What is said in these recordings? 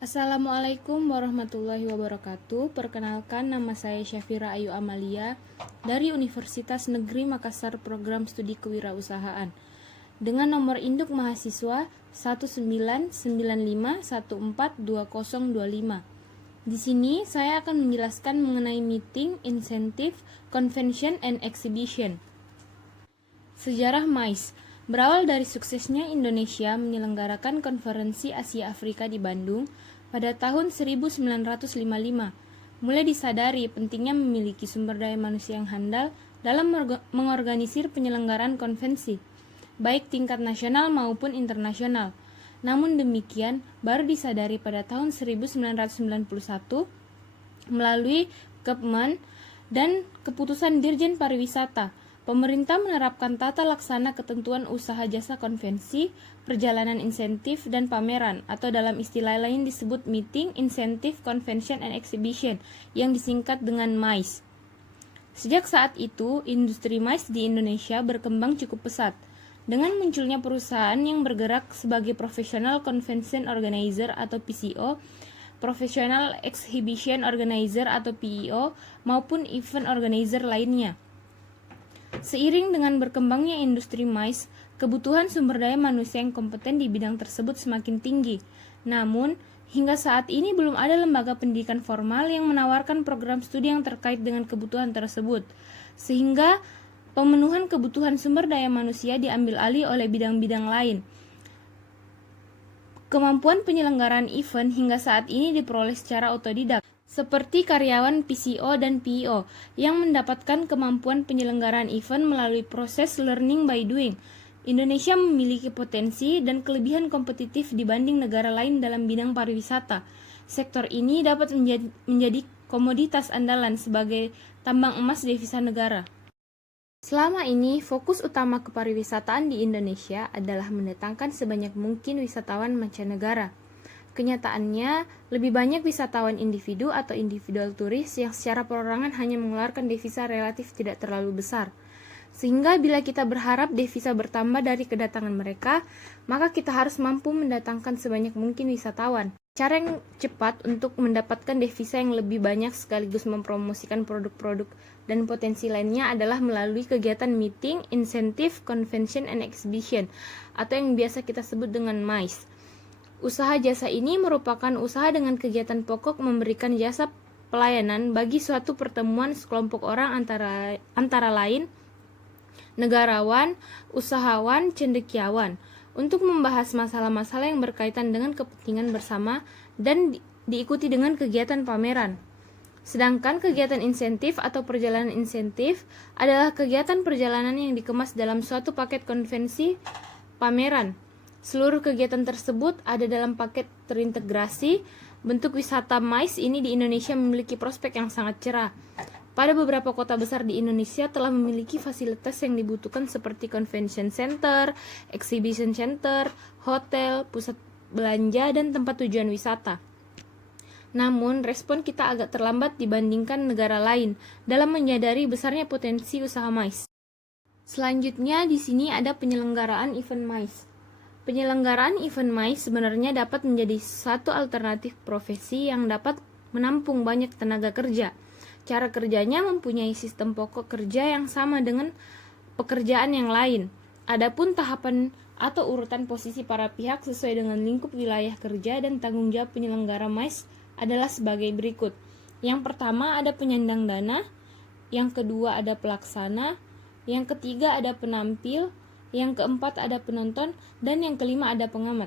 Assalamualaikum warahmatullahi wabarakatuh. Perkenalkan, nama saya Syafira Ayu Amalia dari Universitas Negeri Makassar Program Studi Kewirausahaan dengan nomor induk mahasiswa 1995142025. Di sini saya akan menjelaskan mengenai meeting, incentive, convention, and exhibition. Sejarah MICE berawal dari suksesnya Indonesia menyelenggarakan Konferensi Asia Afrika di Bandung pada tahun 1955. Mulai disadari pentingnya memiliki sumber daya manusia yang handal dalam mengorganisir penyelenggaraan konvensi, baik tingkat nasional maupun internasional. Namun demikian, baru disadari pada tahun 1991 melalui Kepmen dan keputusan Dirjen Pariwisata. Pemerintah menerapkan tata laksana ketentuan usaha jasa konvensi, perjalanan insentif, dan pameran, atau dalam istilah lain disebut Meeting, Incentive, Convention, and Exhibition, yang disingkat dengan MICE. Sejak saat itu, industri MICE di Indonesia berkembang cukup pesat, dengan munculnya perusahaan yang bergerak sebagai Professional Convention Organizer atau PCO, Professional Exhibition Organizer atau PEO, maupun Event Organizer lainnya. Seiring dengan berkembangnya industri MICE, kebutuhan sumber daya manusia yang kompeten di bidang tersebut semakin tinggi. Namun, hingga saat ini belum ada lembaga pendidikan formal yang menawarkan program studi yang terkait dengan kebutuhan tersebut, sehingga pemenuhan kebutuhan sumber daya manusia diambil alih oleh bidang-bidang lain. Kemampuan penyelenggaraan event hingga saat ini diperoleh secara otodidak, seperti karyawan PCO dan PEO yang mendapatkan kemampuan penyelenggaraan event melalui proses learning by doing. Indonesia memiliki potensi dan kelebihan kompetitif dibanding negara lain dalam bidang pariwisata. Sektor ini dapat menjadi komoditas andalan sebagai tambang emas devisa negara. Selama ini, fokus utama kepariwisataan di Indonesia adalah mendatangkan sebanyak mungkin wisatawan mancanegara. Kenyataannya, lebih banyak wisatawan individu atau individual turis yang secara perorangan hanya mengeluarkan devisa relatif tidak terlalu besar. Sehingga bila kita berharap devisa bertambah dari kedatangan mereka, maka kita harus mampu mendatangkan sebanyak mungkin wisatawan. Cara yang cepat untuk mendapatkan devisa yang lebih banyak sekaligus mempromosikan produk-produk dan potensi lainnya adalah melalui kegiatan meeting, incentive, convention, and exhibition, atau yang biasa kita sebut dengan MICE. Usaha jasa ini merupakan usaha dengan kegiatan pokok memberikan jasa pelayanan bagi suatu pertemuan sekelompok orang antara lain negarawan, usahawan, cendekiawan untuk membahas masalah-masalah yang berkaitan dengan kepentingan bersama dan diikuti dengan kegiatan pameran. Sedangkan kegiatan insentif atau perjalanan insentif adalah kegiatan perjalanan yang dikemas dalam suatu paket konvensi pameran. Seluruh kegiatan tersebut ada dalam paket terintegrasi. Bentuk wisata MICE ini di Indonesia memiliki prospek yang sangat cerah. Pada beberapa kota besar di Indonesia telah memiliki fasilitas yang dibutuhkan seperti convention center, exhibition center, hotel, pusat belanja, dan tempat tujuan wisata. Namun, respon kita agak terlambat dibandingkan negara lain dalam menyadari besarnya potensi usaha MICE. Selanjutnya, di sini ada penyelenggaraan event MICE. Penyelenggaraan event MICE sebenarnya dapat menjadi satu alternatif profesi yang dapat menampung banyak tenaga kerja. Cara kerjanya mempunyai sistem pokok kerja yang sama dengan pekerjaan yang lain. Adapun tahapan atau urutan posisi para pihak sesuai dengan lingkup wilayah kerja dan tanggung jawab penyelenggara MICE adalah sebagai berikut. Yang pertama ada penyandang dana, yang kedua ada pelaksana, yang ketiga ada penampil, yang keempat ada penonton, dan yang kelima ada pengamat.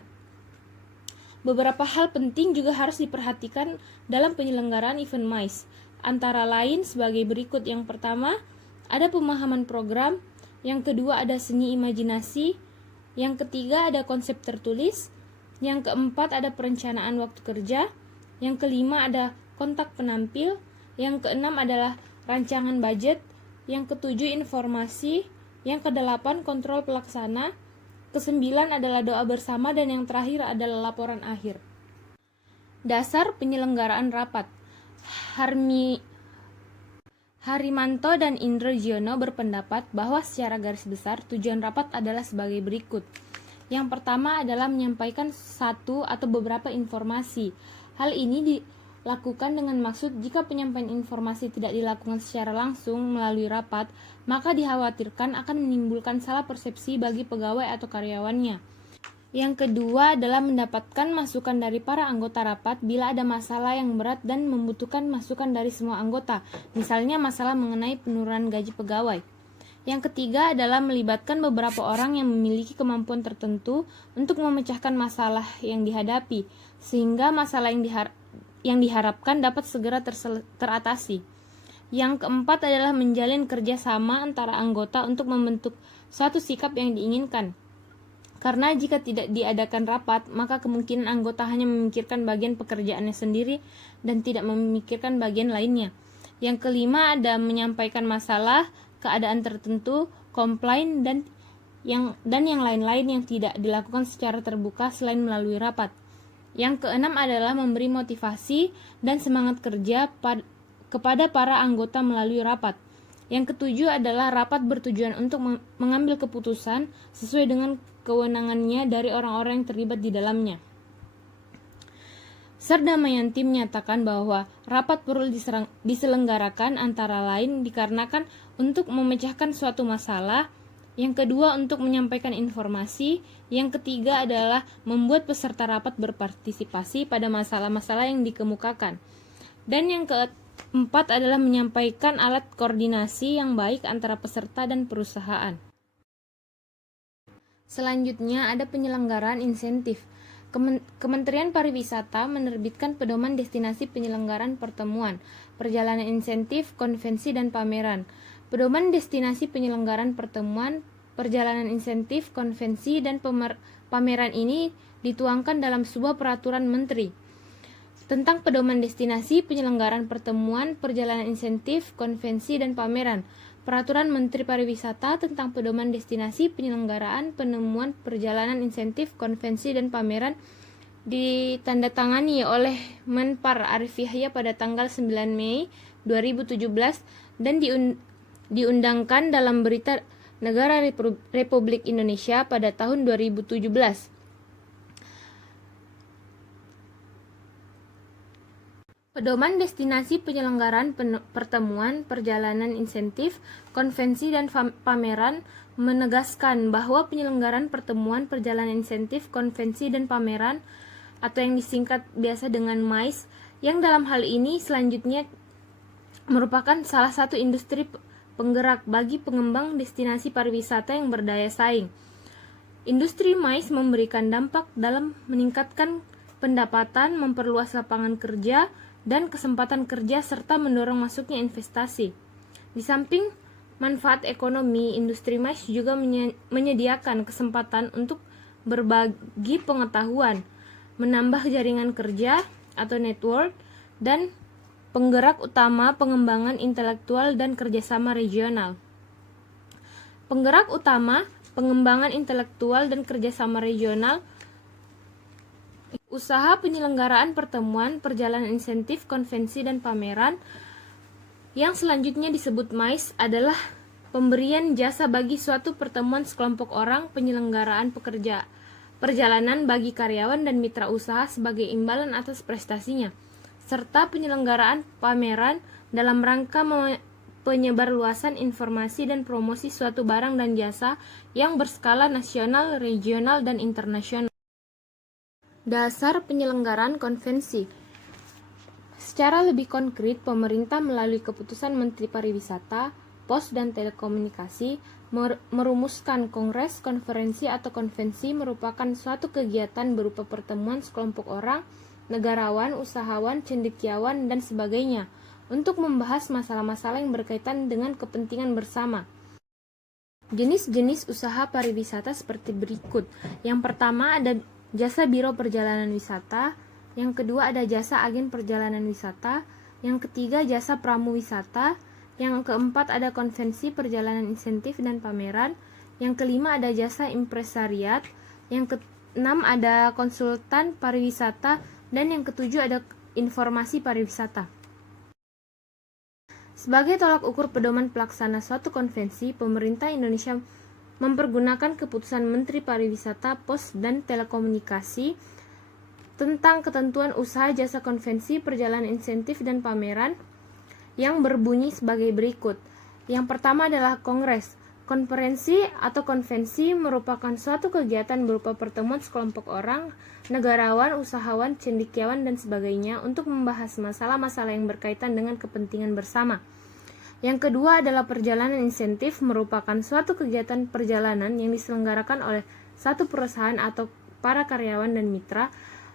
Beberapa hal penting juga harus diperhatikan dalam penyelenggaraan event MICE, antara lain sebagai berikut. Yang pertama, ada pemahaman program, yang kedua ada seni imajinasi, yang ketiga ada konsep tertulis, yang keempat ada perencanaan waktu kerja, yang kelima ada kontak penampil, yang keenam adalah rancangan budget, yang ketujuh informasi, yang kedelapan kontrol pelaksana, kesembilan adalah doa bersama, dan yang terakhir adalah laporan akhir. Dasar penyelenggaraan rapat. Harimanto dan Indro Giono berpendapat bahwa secara garis besar tujuan rapat adalah sebagai berikut. Yang pertama adalah menyampaikan satu atau beberapa informasi Hal ini dilakukan dengan maksud jika penyampaian informasi tidak dilakukan secara langsung melalui rapat, maka dikhawatirkan akan menimbulkan salah persepsi bagi pegawai atau karyawannya. Yang kedua adalah mendapatkan masukan dari para anggota rapat bila ada masalah yang berat dan membutuhkan masukan dari semua anggota, misalnya masalah mengenai penurunan gaji pegawai. Yang ketiga adalah melibatkan beberapa orang yang memiliki kemampuan tertentu untuk memecahkan masalah yang dihadapi, sehingga masalah yang diharapkan dapat segera teratasi. Yang keempat adalah menjalin kerjasama antara anggota untuk membentuk suatu sikap yang diinginkan. Karena jika tidak diadakan rapat, maka kemungkinan anggota hanya memikirkan bagian pekerjaannya sendiri dan tidak memikirkan bagian lainnya. Yang kelima ada menyampaikan masalah, keadaan tertentu, komplain, dan yang lain-lain yang tidak dilakukan secara terbuka selain melalui rapat. Yang keenam adalah memberi motivasi dan semangat kerja kepada para anggota melalui rapat. Yang ketujuh adalah rapat bertujuan untuk mengambil keputusan sesuai dengan kewenangannya dari orang-orang yang terlibat di dalamnya. Sardamayanti menyatakan bahwa rapat perlu diselenggarakan antara lain dikarenakan untuk memecahkan suatu masalah, yang kedua untuk menyampaikan informasi, yang ketiga adalah membuat peserta rapat berpartisipasi pada masalah-masalah yang dikemukakan, dan yang keempat adalah menyampaikan alat koordinasi yang baik antara peserta dan perusahaan. Selanjutnya ada penyelenggaraan insentif. Kementerian Pariwisata menerbitkan pedoman destinasi penyelenggaraan pertemuan, perjalanan insentif, konvensi, dan pameran. Pedoman destinasi penyelenggaraan pertemuan, perjalanan insentif, konvensi, dan pameran ini dituangkan dalam sebuah peraturan menteri tentang pedoman destinasi penyelenggaraan pertemuan, perjalanan insentif, konvensi, dan pameran. Peraturan Menteri Pariwisata tentang pedoman destinasi penyelenggaraan penemuan perjalanan insentif, konvensi, dan pameran ditandatangani oleh Menpar Arief Yahya pada tanggal 9 Mei 2017 dan diundangkan dalam Berita Negara Republik Indonesia pada tahun 2017. Pedoman destinasi penyelenggaraan pertemuan, perjalanan insentif, konvensi, dan pameran menegaskan bahwa penyelenggaraan pertemuan, perjalanan insentif, konvensi, dan pameran atau yang disingkat biasa dengan MICE, yang dalam hal ini selanjutnya merupakan salah satu industri penggerak bagi pengembang destinasi pariwisata yang berdaya saing. Industri MICE memberikan dampak dalam meningkatkan pendapatan, memperluas lapangan kerja, dan kesempatan kerja serta mendorong masuknya investasi. Di samping manfaat ekonomi, industri MICE juga menyediakan kesempatan untuk berbagi pengetahuan, menambah jaringan kerja atau network, dan penggerak utama pengembangan intelektual dan kerjasama regional. Penggerak utama pengembangan intelektual dan kerjasama regional, usaha penyelenggaraan pertemuan, perjalanan insentif, konvensi, dan pameran yang selanjutnya disebut MICE adalah pemberian jasa bagi suatu pertemuan sekelompok orang, penyelenggaraan perjalanan bagi karyawan dan mitra usaha sebagai imbalan atas prestasinya, serta penyelenggaraan pameran dalam rangka penyebarluasan informasi dan promosi suatu barang dan jasa yang berskala nasional, regional, dan internasional. Dasar penyelenggaraan konvensi. Secara lebih konkret, pemerintah melalui keputusan Menteri Pariwisata, Pos dan Telekomunikasi merumuskan kongres, konferensi, atau konvensi merupakan suatu kegiatan berupa pertemuan sekelompok orang, negarawan, usahawan, cendekiawan, dan sebagainya untuk membahas masalah-masalah yang berkaitan dengan kepentingan bersama. Jenis-jenis usaha pariwisata seperti berikut. Yang pertama ada jasa biro perjalanan wisata, yang kedua ada jasa agen perjalanan wisata, yang ketiga jasa pramu wisata, yang keempat ada konvensi perjalanan insentif dan pameran, yang kelima ada jasa impresariat, yang keenam ada konsultan pariwisata, dan yang ketujuh ada informasi pariwisata. Sebagai tolak ukur pedoman pelaksana suatu konvensi, pemerintah Indonesia mempergunakan keputusan Menteri Pariwisata, Pos, dan Telekomunikasi tentang ketentuan usaha jasa konvensi, perjalanan insentif, dan pameran yang berbunyi sebagai berikut. Yang pertama adalah kongres. Konferensi atau konvensi merupakan suatu kegiatan berupa pertemuan sekelompok orang, negarawan, usahawan, cendekiawan, dan sebagainya untuk membahas masalah-masalah yang berkaitan dengan kepentingan bersama. Yang kedua adalah perjalanan insentif, merupakan suatu kegiatan perjalanan yang diselenggarakan oleh satu perusahaan atau para karyawan dan mitra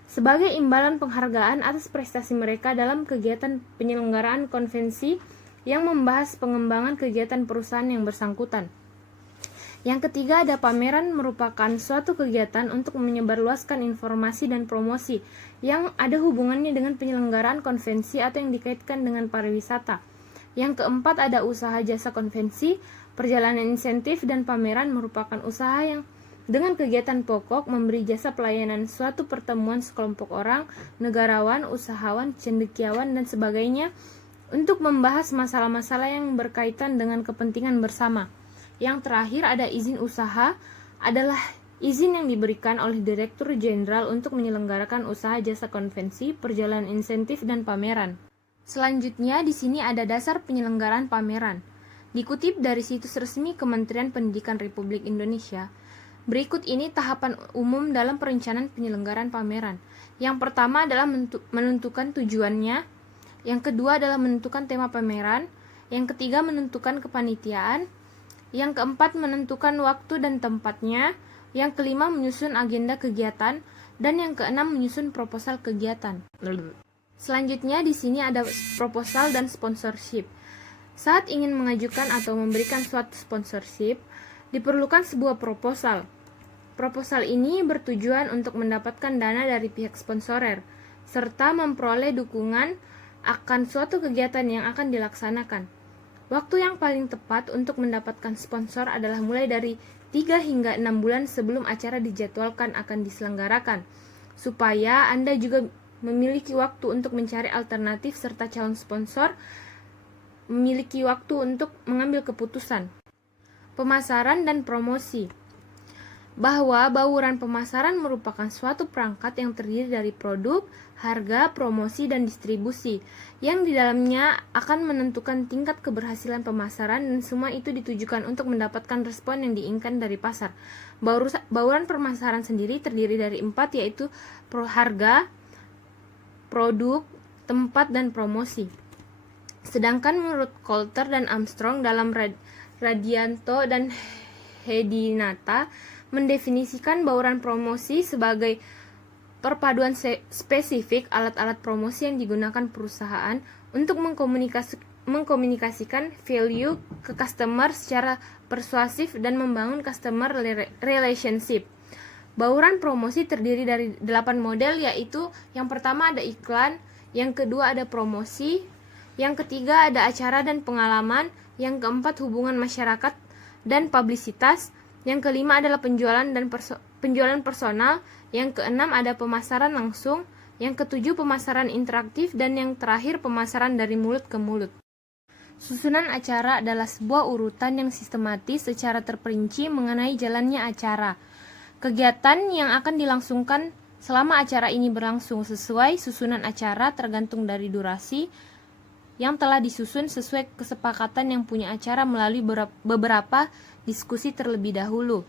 sebagai imbalan penghargaan atas prestasi mereka dalam kegiatan penyelenggaraan konvensi yang membahas pengembangan kegiatan perusahaan yang bersangkutan. Yang ketiga ada pameran, merupakan suatu kegiatan untuk menyebarluaskan informasi dan promosi yang ada hubungannya dengan penyelenggaraan konvensi atau yang dikaitkan dengan pariwisata. Yang keempat ada usaha jasa konvensi, perjalanan insentif, dan pameran merupakan usaha yang dengan kegiatan pokok memberi jasa pelayanan suatu pertemuan sekelompok orang, negarawan, usahawan, cendekiawan, dan sebagainya untuk membahas masalah-masalah yang berkaitan dengan kepentingan bersama. Yang terakhir ada izin usaha, adalah izin yang diberikan oleh Direktur Jenderal untuk menyelenggarakan usaha jasa konvensi, perjalanan insentif, dan pameran. Selanjutnya di sini ada dasar penyelenggaraan pameran. Dikutip dari situs resmi Kementerian Pendidikan Republik Indonesia, berikut ini tahapan umum dalam perencanaan penyelenggaraan pameran. Yang pertama adalah menentukan tujuannya, yang kedua adalah menentukan tema pameran, yang ketiga menentukan kepanitiaan, yang keempat menentukan waktu dan tempatnya, yang kelima menyusun agenda kegiatan, dan yang keenam menyusun proposal kegiatan. Selanjutnya di sini ada proposal dan sponsorship. Saat ingin mengajukan atau memberikan suatu sponsorship, diperlukan sebuah proposal. Proposal ini bertujuan untuk mendapatkan dana dari pihak sponsorer, serta memperoleh dukungan akan suatu kegiatan yang akan dilaksanakan. Waktu yang paling tepat untuk mendapatkan sponsor adalah mulai dari 3 hingga 6 bulan sebelum acara dijadwalkan akan diselenggarakan, supaya Anda juga memiliki waktu untuk mencari alternatif serta calon sponsor memiliki waktu untuk mengambil keputusan. Pemasaran dan promosi. Bahwa bauran pemasaran merupakan suatu perangkat yang terdiri dari produk, harga, promosi, dan distribusi, yang di dalamnya akan menentukan tingkat keberhasilan pemasaran, dan semua itu ditujukan untuk mendapatkan respon yang diinginkan dari pasar. Bauran pemasaran sendiri terdiri dari 4, yaitu harga, produk, tempat, dan promosi. Sedangkan menurut Coulter dan Armstrong dalam Radianto dan Hedinata mendefinisikan bauran promosi sebagai perpaduan spesifik alat-alat promosi yang digunakan perusahaan untuk mengkomunikasikan value ke customer secara persuasif dan membangun customer relationship. Bauran promosi terdiri dari 8 model, yaitu yang pertama ada iklan, yang kedua ada promosi, yang ketiga ada acara dan pengalaman, yang keempat hubungan masyarakat dan publisitas, yang kelima adalah penjualan dan penjualan personal, yang keenam ada pemasaran langsung, yang ketujuh pemasaran interaktif, dan yang terakhir pemasaran dari mulut ke mulut. Susunan acara adalah sebuah urutan yang sistematis secara terperinci mengenai jalannya acara. Kegiatan yang akan dilangsungkan selama acara ini berlangsung sesuai susunan acara tergantung dari durasi yang telah disusun sesuai kesepakatan yang punya acara melalui beberapa diskusi terlebih dahulu.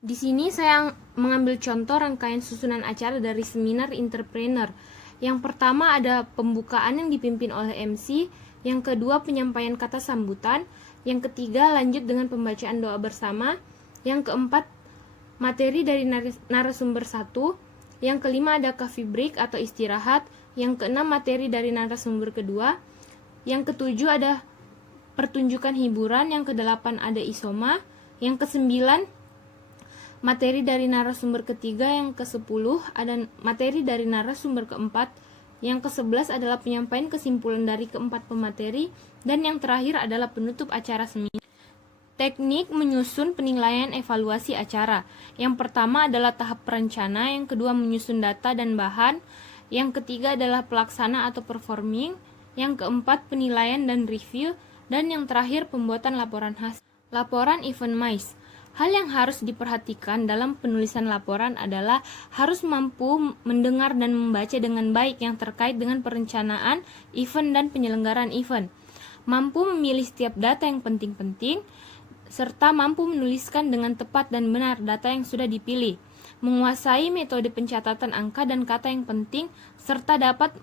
Di sini saya mengambil contoh rangkaian susunan acara dari seminar entrepreneur. Yang pertama ada pembukaan yang dipimpin oleh MC, yang kedua penyampaian kata sambutan, yang ketiga lanjut dengan pembacaan doa bersama, yang keempat materi dari narasumber 1, yang kelima ada coffee break atau istirahat, yang keenam materi dari narasumber kedua, yang ketujuh ada pertunjukan hiburan, yang kedelapan ada isoma, yang kesembilan materi dari narasumber ketiga, yang kesepuluh ada materi dari narasumber keempat, yang kesebelas adalah penyampaian kesimpulan dari keempat pemateri, dan yang terakhir adalah penutup acara seminar. Teknik menyusun penilaian evaluasi acara. Yang pertama adalah tahap perencana, yang kedua menyusun data dan bahan, yang ketiga adalah pelaksana atau performing, yang keempat penilaian dan review, dan yang terakhir pembuatan laporan hasil. Laporan event MICE. Hal yang harus diperhatikan dalam penulisan laporan adalah harus mampu mendengar dan membaca dengan baik yang terkait dengan perencanaan event dan penyelenggaraan event, mampu memilih setiap data yang penting-penting, serta mampu menuliskan dengan tepat dan benar data yang sudah dipilih, menguasai metode pencatatan angka dan kata yang penting, serta dapat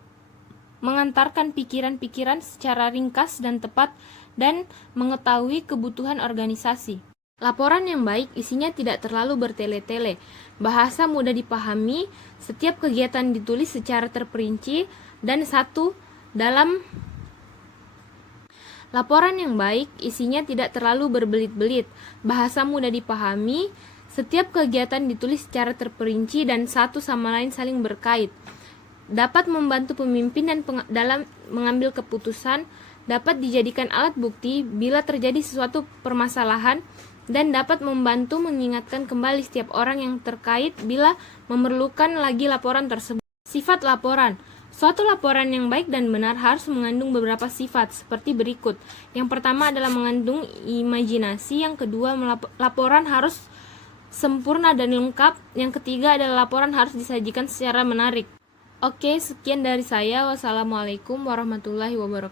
mengantarkan pikiran-pikiran secara ringkas dan tepat dan mengetahui kebutuhan organisasi. Laporan yang baik isinya tidak terlalu bertele-tele, bahasa mudah dipahami, setiap kegiatan ditulis secara terperinci, dan laporan yang baik isinya tidak terlalu berbelit-belit, bahasa mudah dipahami, setiap kegiatan ditulis secara terperinci dan satu sama lain saling berkait, dapat membantu pemimpin dan dalam mengambil keputusan, dapat dijadikan alat bukti bila terjadi sesuatu permasalahan, dan dapat membantu mengingatkan kembali setiap orang yang terkait bila memerlukan lagi laporan tersebut. Sifat laporan. Suatu laporan yang baik dan benar harus mengandung beberapa sifat seperti berikut. Yang pertama adalah mengandung imajinasi, yang kedua laporan harus sempurna dan lengkap, yang ketiga adalah laporan harus disajikan secara menarik. Oke, sekian dari saya. Wassalamualaikum warahmatullahi wabarakatuh.